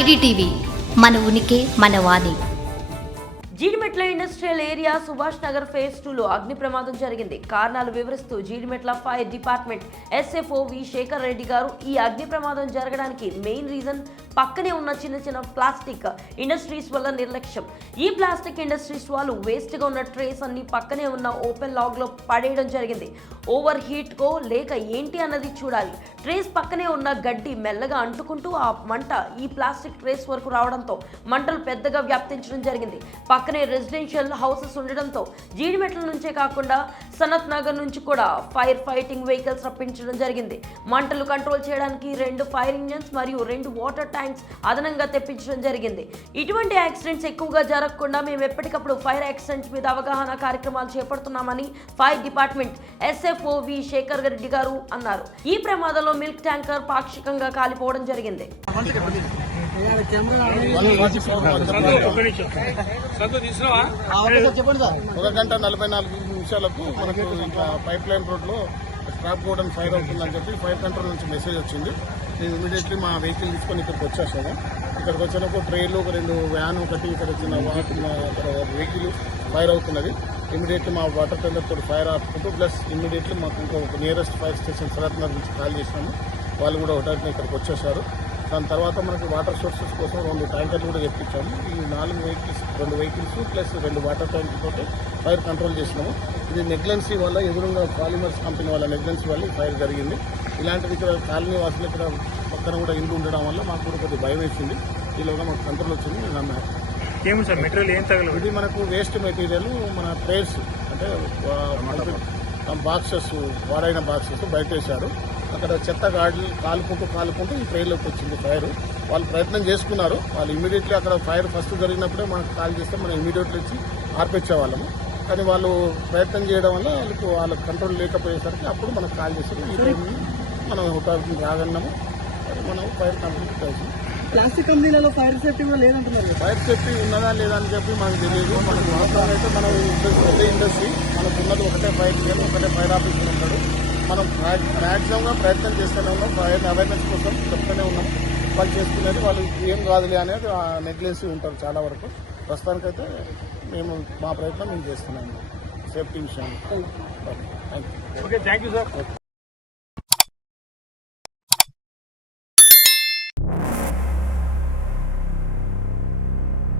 IDTV మన ఉనికి మన వాణి. Jeedimetla industrial area Subhash Nagar phase టూలో అగ్ని ప్రమాదం జరిగింది. కారణాలు వివరిస్తూ Jeedimetla fire department SFO V Shekhar Reddy garu ఈ అగ్ని ప్రమాదం జరగడానికి మెయిన్ రీజన్ పక్కనే ఉన్న చిన్న చిన్న ప్లాస్టిక్ ఇండస్ట్రీస్ వల్ల నిర్లక్ష్యం. ఈ ప్లాస్టిక్ ఇండస్ట్రీస్ వాళ్ళు వేస్ట్గా ఉన్న ట్రేస్ అన్ని పక్కనే ఉన్న ఓపెన్ లాగ్లో పడేయడం జరిగింది. ఓవర్ హీట్ కో లేక ఏంటి అన్నది చూడాలి. ట్రేస్ పక్కనే ఉన్న గడ్డి మెల్లగా అంటుకుంటూ ఆ మంట ఈ ప్లాస్టిక్ ట్రేస్ వరకు రావడంతో మంటలు పెద్దగా వ్యాప్తించడం జరిగింది. పక్కనే రెసిడెన్షియల్ హౌసెస్ ఉండడంతో జీడిమెట్ల నుంచే కాకుండా సనత్ నగర్ నుంచి కూడా ఫైర్ ఫైటింగ్ వెహికల్స్ రప్పించడం జరిగింది. మంటలు కంట్రోల్ చేయడానికి రెండు ఫైర్ ఇంజన్స్ మరియు రెండు వాటర్ ట్యాంక్స్ అదనంగా తెప్పించడం జరిగింది. ఇటువంటి యాక్సిడెంట్స్ ఎక్కువగా జరగకుండా మేము ఎప్పటికప్పుడు ఫైర్ యాక్సిడెంట్స్ మీద అవగాహన కార్యక్రమాలు చేపడుతున్నామని fire department SFO V Shekhar Reddy garu అన్నారు. ఈ ప్రమాదంలో మిల్క్ ట్యాంకర్ పాక్షికంగా కాలిపోవడం జరిగింది. ఒక గంట నలభై నాలుగు. నిమిషాలకు మనకు ఇంకా పైప్ లైన్ రోడ్లో స్క్రాప్ కూడా ఫైర్ అవుతుందని చెప్పి ఫైర్ కంట్రోల్ నుంచి మెసేజ్ వచ్చింది. నేను ఇమీడియట్లీ మా వెహికల్ తీసుకొని ఇక్కడికి వచ్చేసాము ఇక్కడికి వచ్చినప్పుడు ట్రైన్లు ఒక రెండు వ్యాన్ ఒకటి ఇక్కడ వచ్చిన వెహికల్ ఫైర్ అవుతున్నది. ఇమీడియట్లీ మా వాటర్ టెండర్ తోటి ఫైర్ ఆపుకుంటూ ప్లస్ ఇమీడియట్లీ మాకు ఇంకొక నియరెస్ట్ ఫైర్ స్టేషన్ సరత్నగర్ నుంచి కాల్ చేసినాము. వాళ్ళు కూడా ఒకటి ఇక్కడికి వచ్చేసారు. దాని తర్వాత మనకి వాటర్ సోర్సెస్ కోసం రెండు ట్యాంకర్లు కూడా తెప్పించాము. ఈ నాలుగు వెహికల్స్ రెండు వెహికల్స్ ప్లస్ రెండు వాటర్ ట్యాంక్ తోటి ఫైర్ కంట్రోల్ చేసినాము. ఇది నెగ్లెన్సీ వల్ల ఎదురుగా పాలిమర్స్ కంపెనీ వాళ్ళ నెగ్లెన్సీ వల్ల ఫైర్ జరిగింది. ఇలాంటిది ఇక్కడ కాలనీ వాసులు ఇక్కడ పక్కన కూడా ఇల్లు ఉండడం వల్ల మాకు కూడా కొద్దిగా భయం వేసింది. ఈలోగా మాకు కంట్రోల్ వచ్చింది. నేను నమ్మాను. ఏమి సార్? మెటీరియల్ ఏం తగలదు ఇది మనకు వేస్ట్ మెటీరియల్ మన ట్రేస్ అంటే బాక్సెస్ వాడైన బాక్సెస్ బయట వేశారు అక్కడ చెత్త గాడి కాలుకుంటూ కాలుకుంటూ ఈ ట్రైన్లోకి వచ్చింది ఫైర్. వాళ్ళు ప్రయత్నం చేసుకున్నారు. వాళ్ళు ఇమీడియట్లీ అక్కడ ఫైర్ ఫస్ట్ జరిగినప్పుడే మనకు కాల్ చేస్తే మనం ఇమీడియట్లీ వచ్చి ఆర్పించేవాళ్ళము కానీ వాళ్ళు ప్రయత్నం చేయడం వల్ల వాళ్ళకు వాళ్ళ కంట్రోల్ లేకపోయేసరికి అప్పుడు మనకు కాల్ చేశారు. ఈ టైంని మనం హుటానికి రాగన్నాము. మనం ఫైర్ కంట్రోల్ చేసాం ప్లాస్టిక్ కంపెనీలలో ఫైర్ సేఫ్టీ కూడా లేదంటున్నారు. ఫైర్ సేఫ్టీ ఉన్నదా లేదా అని చెప్పి మనకు తెలియదు. మనకు వాస్తవం అయితే మనం ఇండస్ట్రీ పెద్ద ఇండస్ట్రీ. మనకు ఉన్నది ఒకటే ఫైర్ ఒకటే ఫైర్ ఆఫీసర్ ఉంటాడు. మనం మ్యాక్సిమంగా ప్రయత్నం చేస్తూనే ఉన్నాం. అవేర్నెస్ కోసం చెప్తూనే ఉన్నాం. వాళ్ళు చేసుకునేది వాళ్ళు ఏం కాదులే అనేది నెగ్లెన్సీ ఉంటారు చాలా వరకు. ప్రస్తుతానికైతే మేము మా ప్రయత్నం మేము చేస్తున్నాము సేఫ్టీ విషయంలో. Thank you okay thank you sir